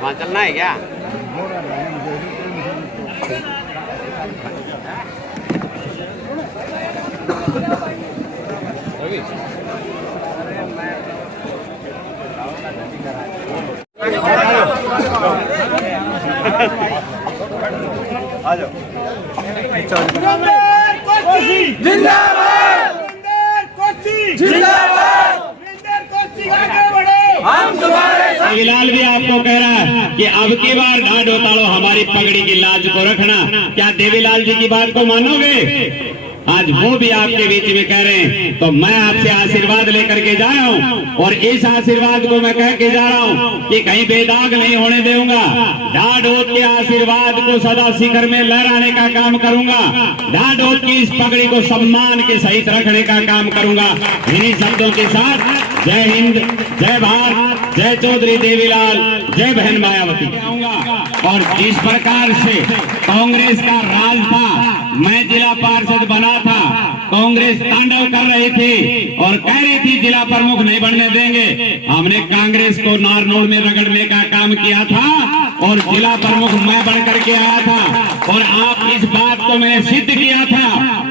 वहाँ चलना है क्या? आ जाओ। जिंदाबाद, जिंदाबाद, हम तुम्हारे साथ। बिलाल भी आपको कह रहा है कि अब की बार ढाड उतारो, हमारी पगड़ी की लाज को रखना। क्या देवीलाल जी की बात को मानोगे? आज वो भी आपके बीच में कह रहे हैं, तो मैं आपसे आशीर्वाद लेकर के जा रहा हूँ और इस आशीर्वाद को मैं कह के जा रहा हूँ कि कहीं बेदाग नहीं होने दूंगा। ढाढोत के आशीर्वाद को सदा शिखर में लहराने का काम करूंगा। ढाढोत की इस पगड़ी को सम्मान के सहित रखने का काम करूंगा। इन्हीं शब्दों के साथ जय हिंद, जय भारत, जय चौधरी देवीलाल, जय बहन मायावती। और जिस प्रकार से कांग्रेस का राज था, मैं जिला पार्षद बना था, कांग्रेस तांडव कर रही थी और कह रही थी जिला प्रमुख नहीं बनने देंगे। हमने कांग्रेस को नारनौल में रगड़ने का काम किया था और जिला प्रमुख मैं बन करके आया था। और आप इस बात को मैंने सिद्ध किया था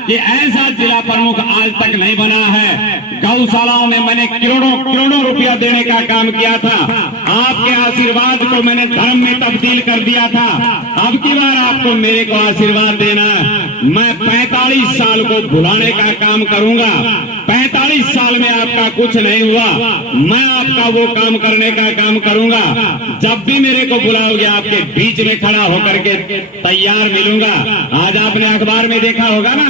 कि ऐसा जिला प्रमुख आज तक नहीं बना है। गौशालाओं में मैंने करोड़ों रुपया देने का काम किया था। आपके आशीर्वाद को मैंने धर्म में तब्दील कर दिया था। अब की बार आपको मेरे को आशीर्वाद देना है। मैं 45 साल को भुलाने का काम करूंगा। 45 साल में आपका कुछ नहीं हुआ, मैं आपका वो काम करने का काम करूंगा। जब भी मेरे को बुलाओगे आपके बीच में खड़ा होकर के तैयार मिलूंगा। आज आपने अखबार में देखा होगा ना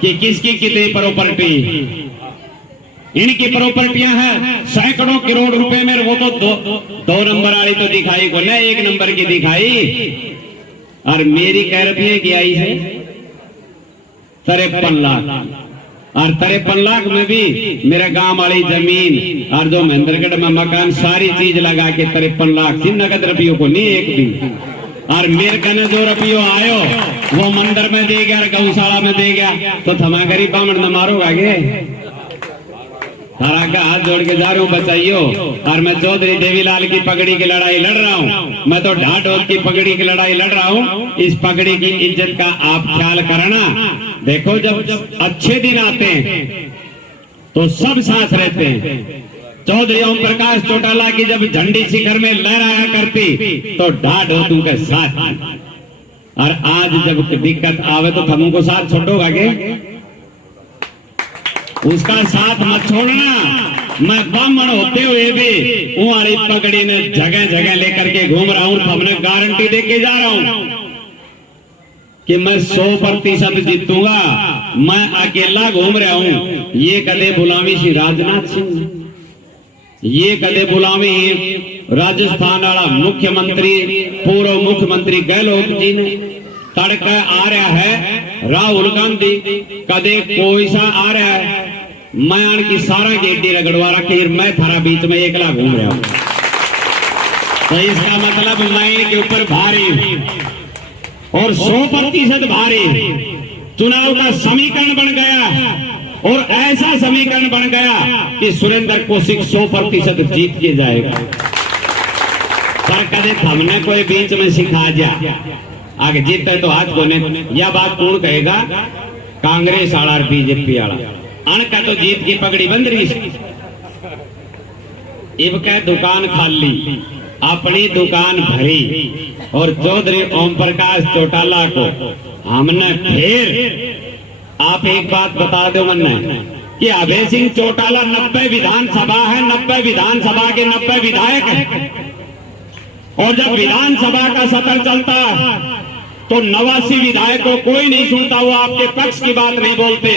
कि किसकी कितनी प्रॉपर्टी, इनकी प्रॉपर्टियां हैं सैकड़ों करोड़ रुपए में। वो तो दो नंबर वाली तो दिखाई को न, 1 नंबर की दिखाई। और मेरी कह रही है कि आई है 53 लाख। और 53 लाख में भी मेरा गांव वाली जमीन और जो महेंद्रगढ़ में मकान, सारी चीज लगा के 53 लाख सिर्फ नगद रुपयों को नहीं, एक भी। और मेरे कहने जो रुपयो आयो वो मंदिर में दे गया, गौशाला में दे गया, तो थमा गरीब बामण न मारोगा गे। तारा का हाथ जोड़ के जा रहा हूँ, बचाइयो। और मैं चौधरी देवीलाल की पगड़ी की लड़ाई लड़ रहा हूँ। मैं तो ढाढोत की पगड़ी की लड़ाई लड़ रहा हूँ। इस पगड़ी की इज्जत का आप ख्याल करना। देखो जब अच्छे दिन आते हैं तो सब साथ रहते हैं। चौधरी ओम प्रकाश चौटाला की जब झंडी शिखर में लहराया करती तो ढाढोतों के साथ। और आज जब दिक्कत आवे तो तुमको साथ छोड़ोगा के? उसका साथ मत छोड़ना। मैं ब्राह्मण होते हुए भी तुम्हारी पगड़ी में जगह जगह लेकर के घूम रहा हूं। हमने गारंटी दे के जा रहा हूं कि मैं 100% जीतूंगा। मैं अकेला घूम रहा हूं। ये कदे बुलावी श्री राजनाथ सिंह, ये कदे बुलावी राजस्थान वाला मुख्यमंत्री, पूर्व मुख्यमंत्री गहलोत जी ने तड़का आ रहा है। राहुल गांधी कदे कोई सा आ रहा है। मैं की सारा गेडी रगड़वा रखी, मैं थारा बीच में एकला घूम रहा हूं। तो इसका मतलब मैं इनके ऊपर भारी और 100% भारी। चुनाव का समीकरण बन गया और ऐसा समीकरण बन गया कि सुरेंद्र कौशिक 100% जीत के जाएगा। पर कदे हमने कोई बीच में सिखा जा आगे जीतते तो हाथ कोने। यह बात कौन कहेगा? कांग्रेस वाला और बीजेपी वाला। अनका तो जीत की पगड़ी बंद रही। इब का दुकान खाली, अपनी दुकान भरी। और चौधरी ओम प्रकाश चौटाला को हमने फिर, आप एक बात बता दो मन कि अभय सिंह चौटाला 90 विधानसभा है, 90 विधानसभा के 90 विधायक है। और जब विधानसभा का सत्र चलता है तो 89 विधायकों कोई नहीं सुनता, वो आपके पक्ष की बात नहीं बोलते।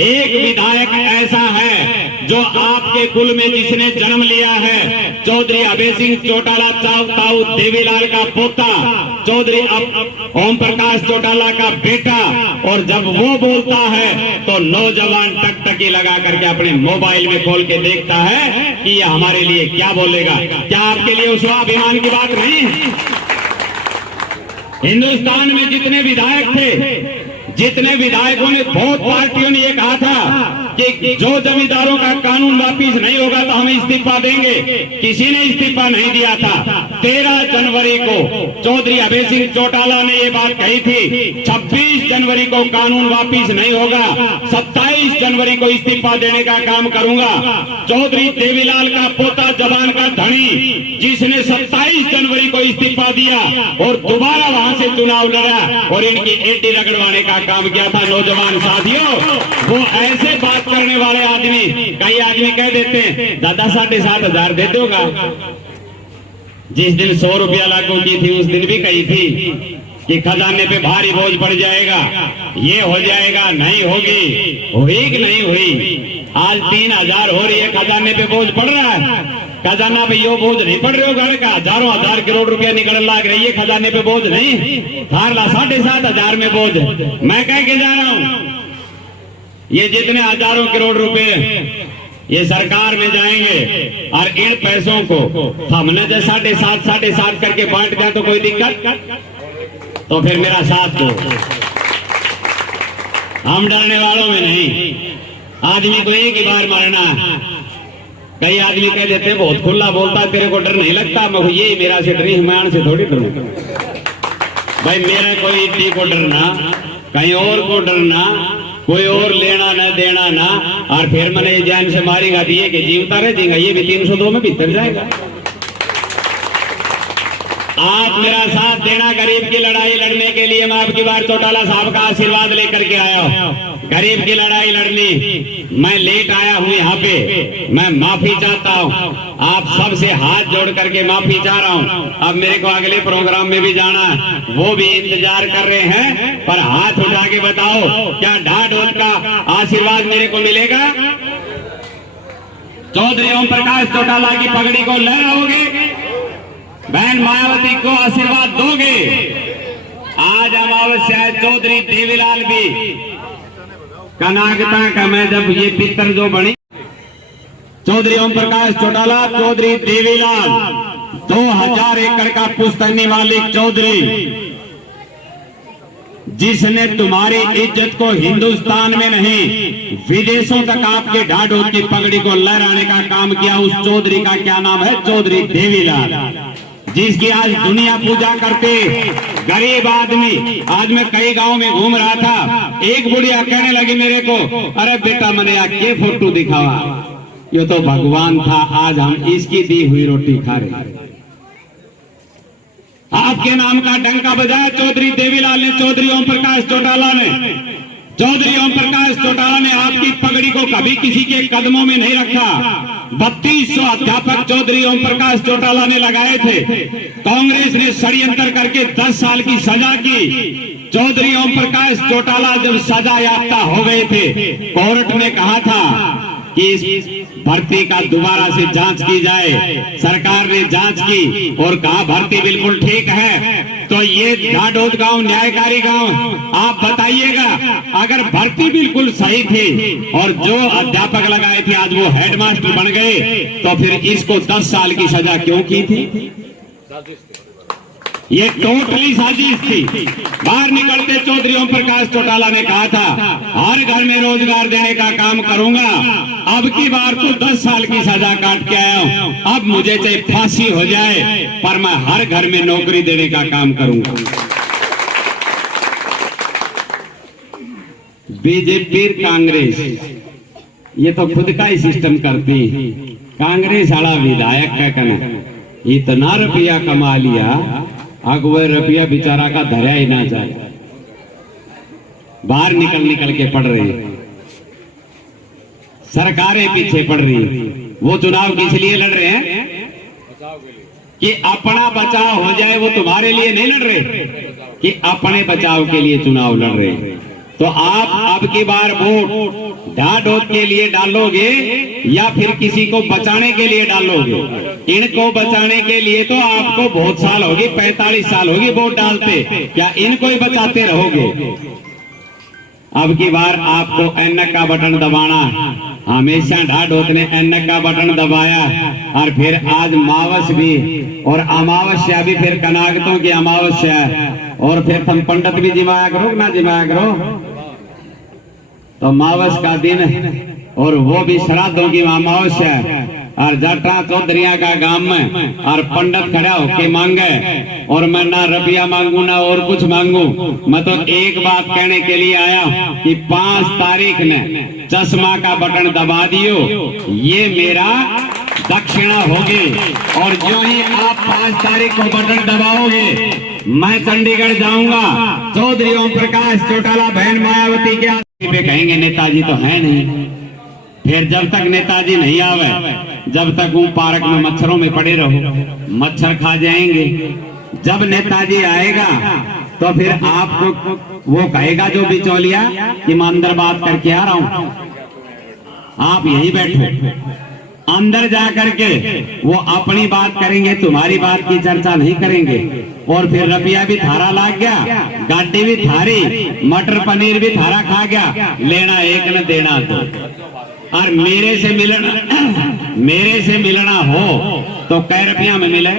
एक विधायक ऐसा है जो आपके कुल में जिसने जन्म लिया है, चौधरी अभय सिंह चौटाला ताऊ देवीलाल का पोता, चौधरी ओम प्रकाश चौटाला का बेटा। और जब वो बोलता है तो नौजवान टकटकी लगा करके अपने मोबाइल में खोल के देखता है कि ये हमारे लिए क्या बोलेगा। क्या आपके लिए उस स्वाभिमान की बात नहीं? हिंदुस्तान में जितने विधायक थे, जितने विधायकों ने, बहुत पार्टियों ने ये कहा था कि जो जमींदारों का कानून वापिस नहीं होगा तो हम इस्तीफा देंगे। किसी ने इस्तीफा नहीं दिया था। 13 जनवरी को चौधरी अभय सिंह चौटाला ने ये बात कही थी, 26 जनवरी को कानून वापिस नहीं होगा, 27 जनवरी को इस्तीफा देने का काम करूंगा। चौधरी देवीलाल का पोता जवान का धनी, जिसने 27 जनवरी को इस्तीफा दिया और दोबारा वहां से चुनाव लड़ा और इनकी एडी रगड़वाने का काम किया था। नौजवान साथियों, वो ऐसे बात करने वाले आदमी, कई आदमी कह देते हैं दादा 7,500 दे दोगा। जिस दिन 100 रुपया लागू की थी उस दिन भी कही थी कि खजाने पे भारी बोझ पड़ जाएगा, ये हो जाएगा, नहीं होगी, हुई कि नहीं हुई। आज 3,000 हो रही है, खजाने पे बोझ पड़ रहा है। खजाना पे यो बोझ नहीं पड़ रहे हो, घर का हजारों हजार करोड़ रुपया निकल लाग रही है, खजाने पे बोझ नहीं। थारला 7,500 में बोझ मैं कह के जा रहा हूं। ये जितने हजारों करोड़ रुपए ये सरकार में जाएंगे और इन पैसों को हमने जो 7.5 करके बांट दिया तो कोई दिक्कत? तो फिर मेरा साथ दो। हम डरने वालों में नहीं। आदमी को एक ही बार मारना। कई आदमी कह देते बहुत खुला बोलता, तेरे को डर नहीं लगता? मैं यही मेरा से डरी, हिमायन से थोड़ी डरूं भाई। मेरे कोई इड्डी को डरना, कहीं और को डरना, कोई और लेना ना देना ना। और फिर मैंने जान से मारेगा दिए कि जीवता रह जाएगा, ये भी 302 में भीतर जाएगा। आप मेरा साथ देना गरीब की लड़ाई लड़ने के लिए। मैं आपकी बार चौटाला साहब का आशीर्वाद लेकर के आया हूँ। गरीब की लड़ाई लड़नी मैं लेट आया हूँ यहाँ पे। मैं माफी चाहता हूँ, आप सबसे हाथ जोड़ करके माफी चाह रहा हूँ। अब मेरे को अगले प्रोग्राम में भी जाना, वो भी इंतजार कर रहे हैं। पर हाथ उठा के बताओ, क्या ढाढ का आशीर्वाद मेरे को मिलेगा? चौधरी ओम प्रकाश चौटाला की पगड़ी को लहराओगे? बहन मायावती को आशीर्वाद दोगे? आज अमावस्या है, चौधरी देवीलाल भी कनागता का मैं जब ये पितर जो बनी। चौधरी ओम प्रकाश चौटाला, चौधरी देवीलाल 2000 एकड़ का पुश्तैनी मालिक चौधरी, जिसने तुम्हारी इज्जत को हिंदुस्तान में नहीं विदेशों तक आपके ढाढों की पगड़ी को लहराने का काम किया, उस चौधरी का क्या नाम है? चौधरी देवीलाल, जिसकी आज दुनिया पूजा करते गरीब आदमी। आज मैं कई गांव में घूम रहा था, एक बुढ़िया कहने लगी मेरे को, अरे बेटा मैंने ये फोटो दिखावा, ये तो भगवान था, आज हम इसकी दी हुई रोटी खा रहे। आपके नाम का डंका बजाया चौधरी देवीलाल ने, चौधरी ओम प्रकाश चौटाला ने। चौधरी ओम प्रकाश चौटाला ने आपकी पगड़ी को कभी किसी के कदमों में नहीं रखा। 3200 अध्यापक चौधरी ओम प्रकाश चौटाला ने लगाए थे। कांग्रेस ने षड्यंत्र करके 10 साल की सजा की। चौधरी ओम प्रकाश चौटाला जब सजा याफ्ता हो गए थे, कोर्ट ने कहा था कि इस भर्ती का दोबारा से जांच की जाए। सरकार ने जांच की और कहा भर्ती बिल्कुल ठीक है। तो ये ढाढोद गांव न्यायकारी गांव, आप बताइएगा, अगर भर्ती बिल्कुल सही थी और जो अध्यापक लगाए थे आज वो हेडमास्टर बन गए, तो फिर इसको 10 साल की सजा क्यों की थी? ये टोटली साजिश थी। बाहर निकलते चौधरी ओम प्रकाश चौटाला ने कहा था हर घर में रोजगार देने का काम करूंगा। अब की बार तो 10 साल की सजा काट के आया हूं, अब मुझे चाहे फांसी हो जाए पर मैं हर घर में नौकरी देने का काम करूंगा। बीजेपी कांग्रेस ये तो खुद का ही सिस्टम करती। कांग्रेस वाला विधायक का कहना इतना रुपया कमा लिया, अगवे रुपया बेचारा का धरा ही ना जाए। बाहर निकल निकल के पड़ रही, सरकारें पीछे पड़ रही। वो चुनाव किस लिए लड़ रहे हैं कि अपना बचाव हो जाए। वो तुम्हारे लिए नहीं लड़ रहे कि अपने बचाव के लिए चुनाव लड़ रहे हैं। तो आप अब की बार वोट ढाढोद के लिए डालोगे या फिर किसी को बचाने के लिए डालोगे? इनको बचाने के लिए तो आपको बहुत साल होगी, 45 साल होगी वोट डालते, क्या इनको ही बचाते रहोगे? अब की बार आपको एनक का बटन दबाना। हमेशा ढाढोद ने एनक का बटन दबाया और फिर आज मावस भी और अमावस्या भी, फिर कनागतों की अमावस्या और फिर तुम पंडित भी जिमाया करो ना जिमाया करो। तो मावस का दिन और वो भी श्राद्धों की अमावस्या और जटा चौधरिया का गांव में और पंडित खड़ा होके मांगे और मैं ना रुपया मांगू ना और कुछ मांगू। मैं तो एक बात कहने के लिए आया कि 5 तारीख ने चश्मा का बटन दबा दियो, ये मेरा दक्षिणा होगी। और जो ही आप 5 तारीख को बटन दबाओगे मैं चंडीगढ़ जाऊंगा, चौधरी ओम प्रकाश चौटाला बहन मायावती के पे कहेंगे नेताजी तो है नहीं। फिर जब तक नेताजी नहीं आवे, जब तक वो पार्क में मच्छरों में पड़े रहो, मच्छर खा जाएंगे। जब नेताजी आएगा तो फिर आपको वो कहेगा जो बिचौलिया कि मैं अंदर बात करके आ रहा हूं, आप यहीं बैठो। अंदर जा करके वो अपनी बात करेंगे, तुम्हारी बात की चर्चा नहीं करेंगे। और फिर रुपया भी थारा लाग गया, गाड़ी भी थारी, मटर पनीर भी थारा खा गया, लेना एक न देना दो। और मेरे से मिलना हो तो कै रुपया में मिले।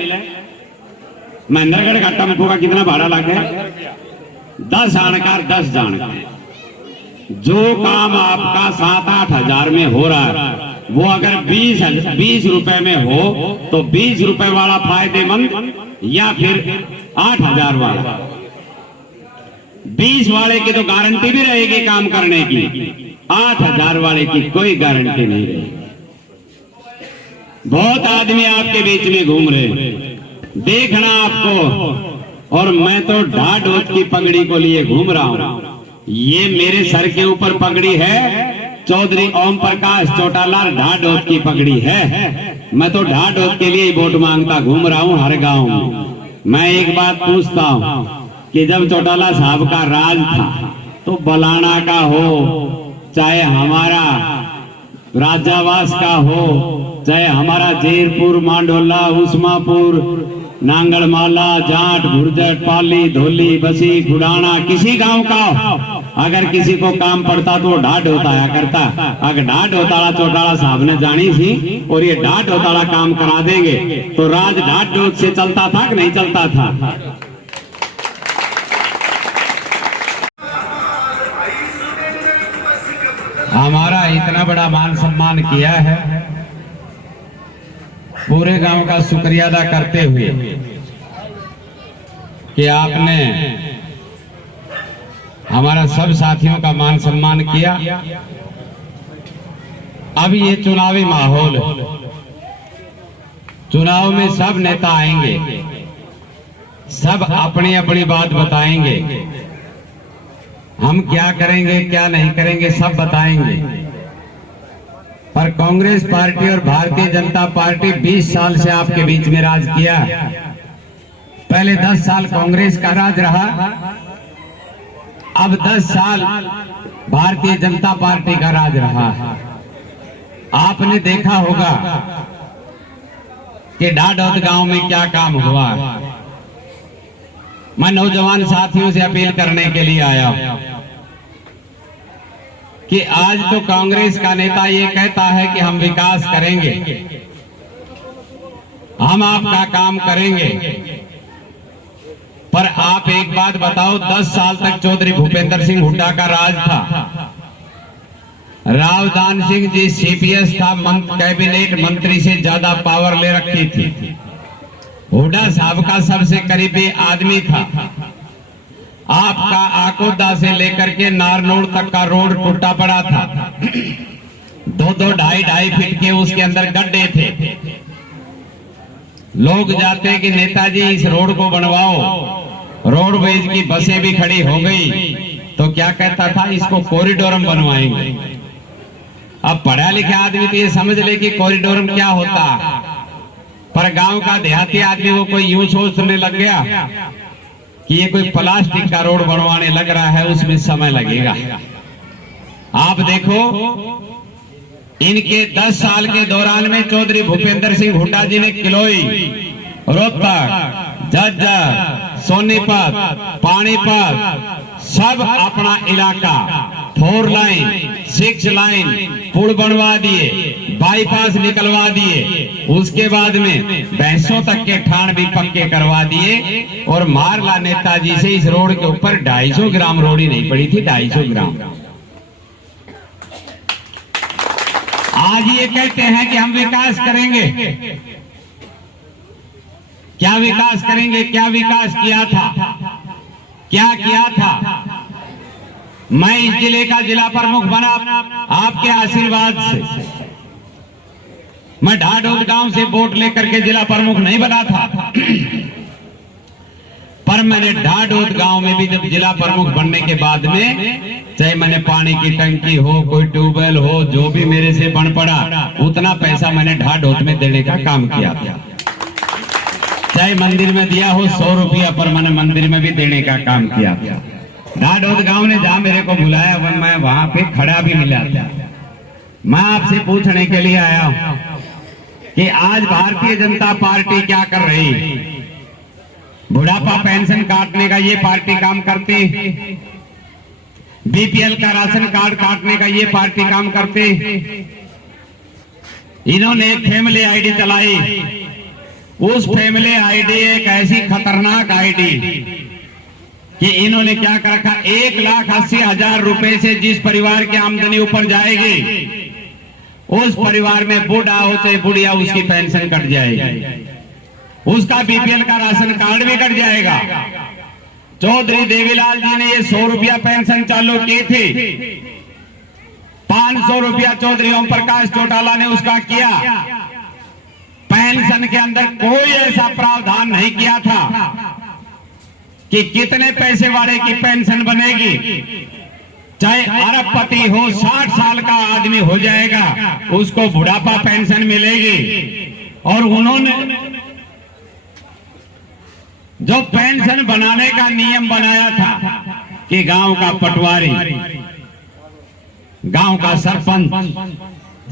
महेंद्रगढ़ का टेम्पो का कितना भाड़ा लागे? 10 आनकार 10 जानकार। जो काम आपका 7-8 हजार में हो रहा है वो अगर 20 रुपए में हो तो 20 रुपए वाला फायदेमंद या फिर 8,000 वाला। 20 वाले की तो गारंटी भी रहेगी काम करने की, 8,000 वाले की कोई गारंटी नहीं रहेगी। बहुत आदमी आपके बीच में घूम रहे हैं, देखना आपको। और मैं तो ढाढोत की पगड़ी को लिए घूम रहा हूं। ये मेरे सर के ऊपर पगड़ी है, चौधरी ओम प्रकाश चौटाला ढाढोत की पगड़ी है। मैं तो ढाढोत के लिए वोट मांगता घूम रहा हूं हर गांव में। मैं एक बात पूछता हूं कि जब चौटाला साहब का राज था तो बलाना का हो, चाहे हमारा राजावास का हो, चाहे हमारा जेरपुर, मांडोला, उस्मापुर, नांगलमाला, जाट, गुर्जर, पाली, धोली, बसी, खुडाना, किसी गांव का अगर किसी को काम पड़ता तो ढाढ होताया करता। अगर ढाढ होताड़ा चौटाला साहब ने जानी थी और ये ढाढ होताड़ा काम करा देंगे तो राज ढाढ से चलता था कि नहीं चलता था? हमारा इतना बड़ा मान सम्मान किया है, पूरे गांव का शुक्रिया अदा करते हुए कि आपने हमारा सब साथियों का मान सम्मान किया। अब ये चुनावी माहौल, चुनाव में सब नेता आएंगे, सब अपनी अपनी बात बताएंगे, हम क्या करेंगे क्या नहीं करेंगे सब बताएंगे। पर कांग्रेस पार्टी और भारतीय जनता पार्टी 20 साल से आपके बीच में राज किया। पहले 10 साल कांग्रेस का राज रहा, अब 10 साल भारतीय जनता पार्टी का राज रहा। आपने देखा होगा कि ढाढोत गांव में क्या काम हुआ। मैं नौजवान साथियों से अपील करने के लिए आया कि आज तो कांग्रेस का नेता ये कहता है कि हम विकास करेंगे, हम आपका काम करेंगे। पर आप एक बात बताओ, 10 साल तक चौधरी भूपेंद्र सिंह हुड्डा का राज था। रावदान सिंह जी सीपीएस था, कैबिनेट मंत्री से ज्यादा पावर ले रखी थी। हुड्डा साहब का सबसे करीबी आदमी था। आपका आकोदा से लेकर के नारनौल तक का रोड टूटा पड़ा था। 2-2, 2.5 फीट के उसके अंदर गड्ढे थे। लोग जाते कि नेताजी इस रोड को बनवाओ, रोडवेज की बसें भी खड़ी हो गई तो क्या कहता था, इसको कॉरिडोरम बनवाएंगे। अब पढ़ा लिखा आदमी तो ये समझ ले कि कॉरिडोरम क्या होता, पर गांव का देहाती आदमी वो कोई यूं सोचने लग गया कि ये कोई प्लास्टिक का रोड बनवाने लग रहा है, उसमें समय लगेगा। आप देखो इनके 10 साल के दौरान में चौधरी भूपेंद्र सिंह हुड्डा जी ने किलोई, रोहतक, झज्जर, सोनीपत, पानीपत सब अपना इलाका 4 लाइन 6 लाइन पुल बनवा दिए, बाईपास निकलवा दिए। उसके बाद में भैंसों तक के ठाण भी पक्के करवा दिए। और मारला नेताजी से इस रोड के ऊपर 250 ग्राम रोड़ी नहीं पड़ी थी, 250 ग्राम। आज ये कहते हैं कि हम विकास करेंगे। क्या विकास करेंगे? क्या विकास किया था? क्या किया था? मैं इस जिले का जिला प्रमुख बना आपके आशीर्वाद से। मैं ढाढोद गांव से वोट लेकर के जिला प्रमुख नहीं बना था, पर मैंने ढाढोद गांव में भी जब जिला प्रमुख बनने के बाद में, चाहे मैंने पानी की टंकी हो, कोई ट्यूबवेल हो, जो भी मेरे से बन पड़ा, उतना पैसा मैंने ढाढोद में देने का काम किया था। चाहे मंदिर में दिया हो 100 रुपया, पर मैंने मंदिर में भी देने का काम किया था। ढाढोद गांव ने जहां मेरे को बुलाया मैं वहां पे खड़ा भी मिला था। मैं आपसे पूछने के लिए आया हूं कि आज भारतीय जनता पार्टी क्या कर रही? बुढ़ापा पेंशन काटने का ये पार्टी काम करती, बीपीएल का राशन कार्ड काटने का ये पार्टी काम करती। इन्होंने एक फैमिली आईडी चलाई। उस फैमिली आईडी एक ऐसी खतरनाक आईडी कि इन्होंने क्या कर रखा, 1,80,000 रुपए से जिस परिवार की आमदनी ऊपर जाएगी, उस परिवार में बूढ़ा हो चाहे बुढ़िया, उसकी पेंशन कट जाएगी, उसका बीपीएल का राशन कार्ड भी कट जाएगा। चौधरी देवीलाल जी ने ये 100 रुपया पेंशन चालू की थी। 500 रुपया चौधरी ओम प्रकाश चौटाला ने उसका किया। पेंशन के अंदर कोई ऐसा प्रावधान नहीं किया था कि कितने पैसे वाले की पेंशन बनेगी। चाहे अरबपति हो, 60 साल का आदमी हो जाएगा, उसको बुढ़ापा पेंशन मिलेगी। और उन्होंने जो पेंशन बनाने का नियम बनाया था कि गांव का पटवारी, गांव का सरपंच,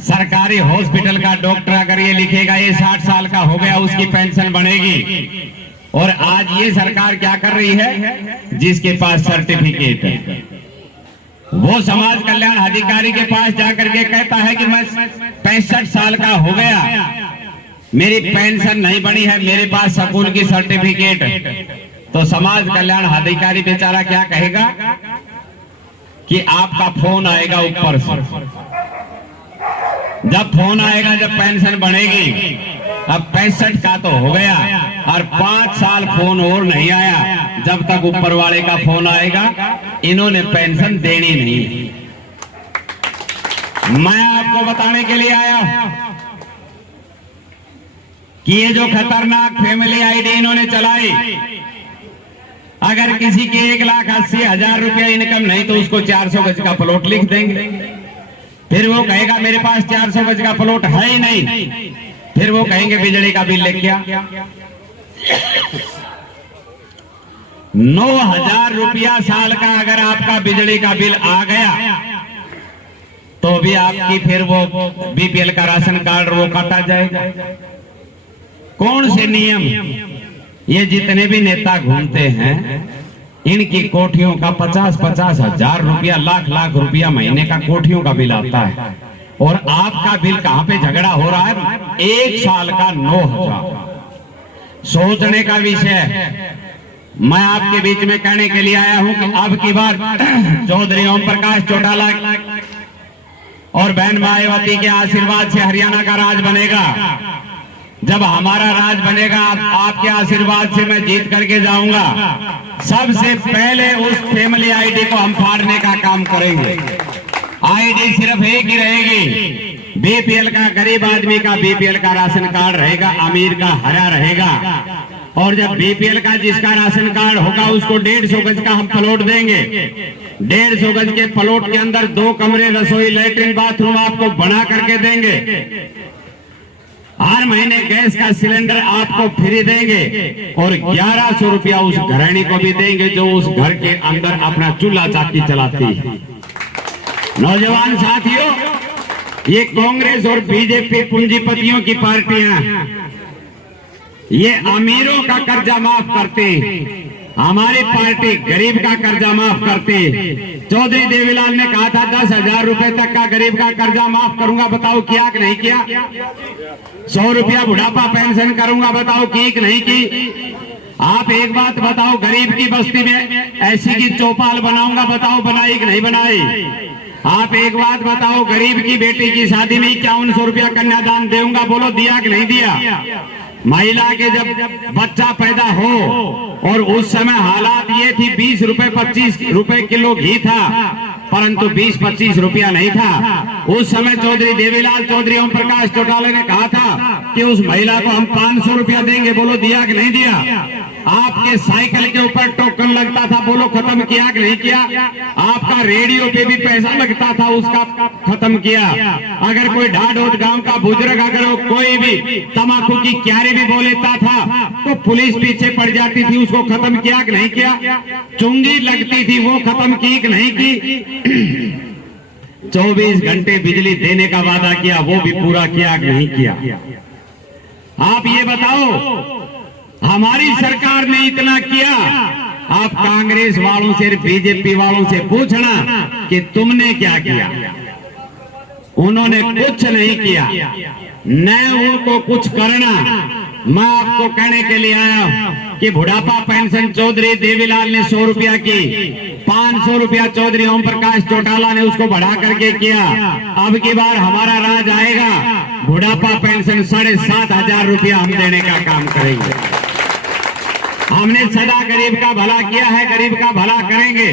सरकारी हॉस्पिटल का डॉक्टर अगर ये लिखेगा ये 60 साल का हो गया, उसकी पेंशन बनेगी। और आज ये सरकार क्या कर रही है? जिसके पास सर्टिफिकेट है वो समाज कल्याण अधिकारी के पास जाकर के कहता है कि मैं 65 साल का हो गया, मेरी पेंशन नहीं बनी है, मेरे पास स्कूल की सर्टिफिकेट है। तो समाज कल्याण अधिकारी बेचारा क्या कहेगा कि आपका फोन आएगा ऊपर से। जब फोन आएगा, जब पेंशन बनेगी, अब 65 का तो हो गया और 5 साल फोन और नहीं आया, जब तक ऊपर वाले का फोन आएगा इन्होंने पेंशन देनी नहीं। मैं आपको बताने के लिए आया कि ये जो खतरनाक फैमिली आईडी इन्होंने चलाई, अगर किसी की 1,80,000 रुपया इनकम नहीं तो उसको 400 गज का प्लॉट लिख देंगे। फिर वो कहेगा मेरे पास 400 गज का प्लॉट है ही नहीं। फिर वो कहेंगे बिजली का बिल लेके आ। 9,000 रुपया साल का अगर आपका बिजली का बिल आ गया तो भी आपकी फिर वो बीपीएल का राशन कार्ड वो काटा जाएगा। कौन से नियम? ये जितने भी नेता घूमते हैं, इनकी कोठियों का 50-50 हजार रुपया, लाख रुपया महीने का कोठियों का बिल आता है। और आपका बिल कहां पे झगड़ा हो रहा है? 1 साल का 9,000। सोचने का विषय है। मैं आपके बीच में कहने के लिए आया हूं कि अब की बार चौधरी ओम प्रकाश चौटाला और बहन मायावती के आशीर्वाद से हरियाणा का राज बनेगा। जब हमारा राज बनेगा, आपके आशीर्वाद से मैं जीत करके जाऊंगा। सबसे पहले उस फैमिली आईडी को हम फाड़ने का काम करेंगे। आईडी सिर्फ एक ही रहेगी, बीपीएल का गरीब आदमी का बीपीएल का राशन कार्ड रहेगा, अमीर का हरा रहेगा। और जब बीपीएल का जिसका राशन कार्ड होगा उसको 150 गज का हम प्लॉट देंगे। 150 गज के प्लॉट के अंदर 2 कमरे, रसोई, लैट्रिन, बाथरूम आपको बना करके देंगे। हर महीने गैस का सिलेंडर आपको फ्री देंगे और 1100 रुपया उस गृहिणी को भी देंगे जो उस घर के अंदर अपना चूल्हा चाकी चलाती है। नौजवान साथियों, ये कांग्रेस और बीजेपी पूंजीपतियों की पार्टियां, ये अमीरों का कर्जा माफ करते, हमारी पार्टी गरीब का कर्जा माफ करते। चौधरी देवीलाल ने कहा था 10,000 रुपए तक का गरीब का कर्जा माफ करूंगा, बताओ किया कि नहीं किया? 100 रुपया बुढ़ापा पेंशन करूंगा, बताओ की कि नहीं की? आप एक बात बताओ, गरीब की बस्ती में ऐसी की चौपाल बनाऊंगा, बताओ बनाई कि नहीं बनाई? आप एक बात बताओ, गरीब की बेटी की शादी में 5100 रुपया कन्यादान दूंगा, बोलो दिया कि नहीं दिया? महिला के जब बच्चा पैदा हो और उस समय हालात ये थी 20 रुपए 25 रुपए किलो घी था, परंतु 20-25 रुपया नहीं था। उस समय चौधरी देवीलाल चौधरी ओम प्रकाश चौटाला ने कहा था कि उस महिला को हम 500 रुपया देंगे, बोलो दिया कि नहीं दिया? आपके साइकिल के ऊपर टोकन लगता था, बोलो खत्म किया कि नहीं किया? आपका रेडियो पे भी पैसा लगता था, उसका खत्म किया। अगर कोई ढाढोद गांव का बुजुर्ग अगर वो कोई भी तम्बाकू की क्यारी भी बोलेता था तो पुलिस पीछे पड़ जाती थी, उसको खत्म किया कि नहीं किया? चुंगी लगती थी, वो खत्म की कि नहीं की? 24 घंटे बिजली देने का वादा किया, वो भी पूरा किया कि नहीं किया? आप ये बताओ, हमारी सरकार ने इतना किया, आप कांग्रेस वालों से बीजेपी वालों से पूछना कि तुमने क्या किया? उन्होंने कुछ नहीं किया, न उनको कुछ करना। मैं आपको कहने के लिए आया हूं कि बुढ़ापा पेंशन चौधरी देवीलाल ने 100 रुपया की, 500 रुपया चौधरी ओम प्रकाश चौटाला ने उसको बढ़ा करके किया। अब की बार हमारा राज आएगा, बुढ़ापा पेंशन 7,500 रुपया हम देने का काम करेंगे। हमने सदा गरीब का भला किया है, गरीब का भला करेंगे।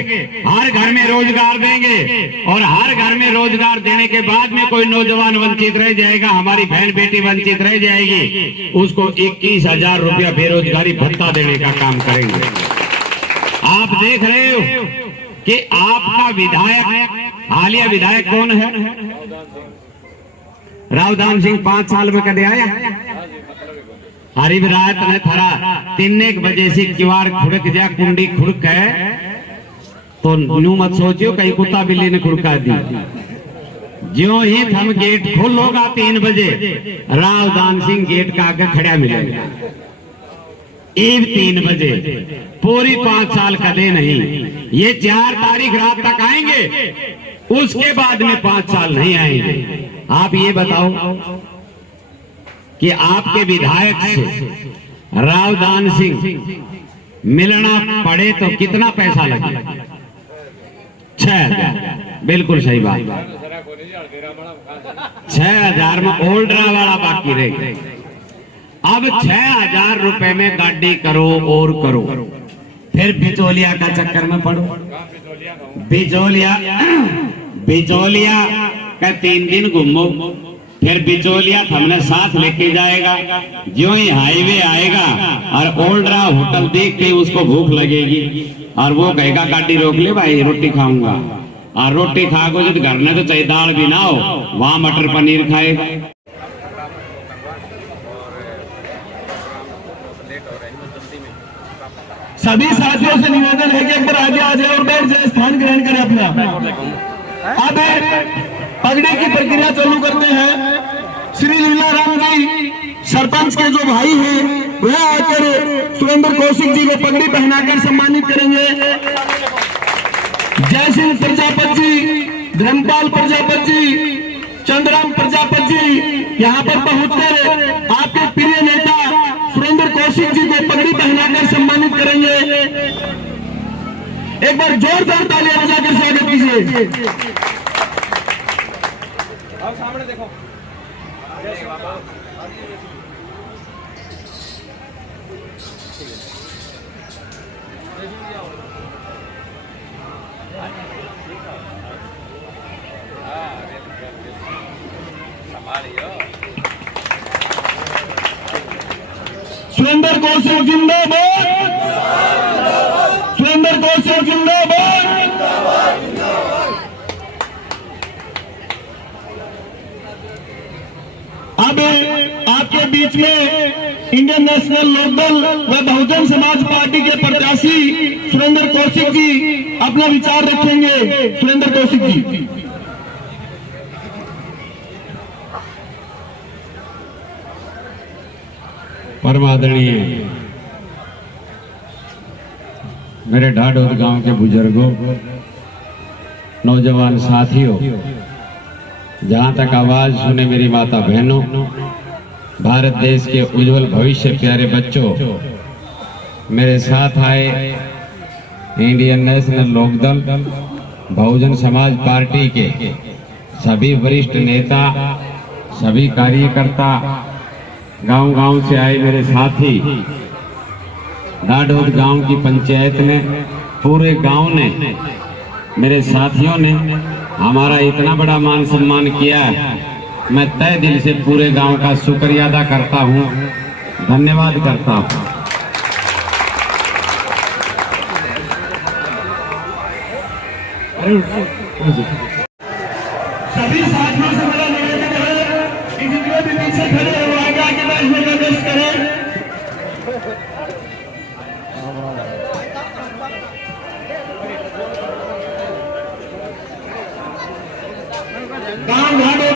हर घर में रोजगार देंगे और हर घर में रोजगार देने के बाद में कोई नौजवान वंचित रह जाएगा, हमारी बहन बेटी वंचित रह जाएगी, उसको 21,000 रुपया बेरोजगारी भत्ता देने का काम करेंगे। आप देख रहे हो कि आपका विधायक, हालिया विधायक कौन है? रावदान सिंह 5 साल में कदे आया? हरी रात ने थरा 3 बजे से किवाड़ खुड़क जा, कुंडी खुड़क है तो न्यू मत सोचियो कहीं कुत्ता बिल्ली ने खुड़का दी। ज्यों ही थम गेट खोल होगा 3 बजे, रावदान सिंह गेट का आगे खड़ा मिलेगा। 3 बजे पूरी 5 साल कदे नहीं, ये 4 तारीख रात तक आएंगे, उसके बाद में 5 साल नहीं आएंगे। आप ये बताओ कि आपके विधायक से रावदान सिंह मिलना पड़े तो कितना पैसा लगे? 6,000। बिल्कुल सही बात। 6,000 में ओल्ड्रा वाला बाकी रह गए। अब 6,000 रुपए में गाड़ी करो और करो, फिर बिचौलिया का चक्कर में पड़ो। बिचौलिया का 3 दिन घूमो, फिर बिचौलिया हमने साथ लेके जाएगा। जो ही हाईवे आएगा और ओल्ड्रा होटल देख के उसको भूख लगेगी और वो कहेगा गाड़ी रोक ले भाई, रोटी खाऊंगा। और रोटी खा को जब घर में तो चाहे दाल भी ना हो, वहां मटर पनीर खाएगा। सभी साथियों से निवेदन है कि एक बार आगे आ जाए और बैठ जाए, स्थान ग्रहण करें अपना। अब पगड़ी की प्रक्रिया चालू करते हैं। श्री लीलाराम जी सरपंच के जो भाई हैं वह आकर सुरेंद्र कौशिक जी को पगड़ी पहनाकर सम्मानित करेंगे। जय सिंह प्रजापति जी, धर्मपाल प्रजापति जी, चंद्रराम प्रजापति जी यहाँ पर पहुंचकर आपके प्रिय नेता सुरेंद्र कौशिक जी को पगड़ी पहनाकर सम्मानित करेंगे। एक बार जोरदार तालियां बजाकर स्वागत कीजिए। सामने देखो। सुरेंद्र कौशिक जिंदाबाद, सुरेंद्र कौशिक जिंदाबाद। अब आपके बीच में इंडियन नेशनल लोकदल व बहुजन समाज पार्टी के प्रत्याशी सुरेंद्र कौशिक जी अपना विचार रखेंगे। सुरेंद्र कौशिक जी। परम आदरणीय मेरे ढाढोद गांव के बुजुर्गों, नौजवान साथियों, जहां तक आवाज सुने मेरी माता बहनों, भारत देश के उज्जवल भविष्य प्यारे बच्चों, मेरे साथ आए Indian national Lokdal Bahujan Samaj party के सभी वरिष्ठ नेता, सभी कार्यकर्ता, गांव-गांव से आए मेरे साथी, डाढोद गांव की पंचायत ने, पूरे गांव ने, मेरे साथियों ने हमारा इतना बड़ा मान सम्मान किया है। मैं तहे दिल से पूरे गांव का शुक्रिया अदा करता हूं, धन्यवाद करता हूं। सभी साथियों से मेरा निवेदन है कि जितने भी पीछे खड़े हैं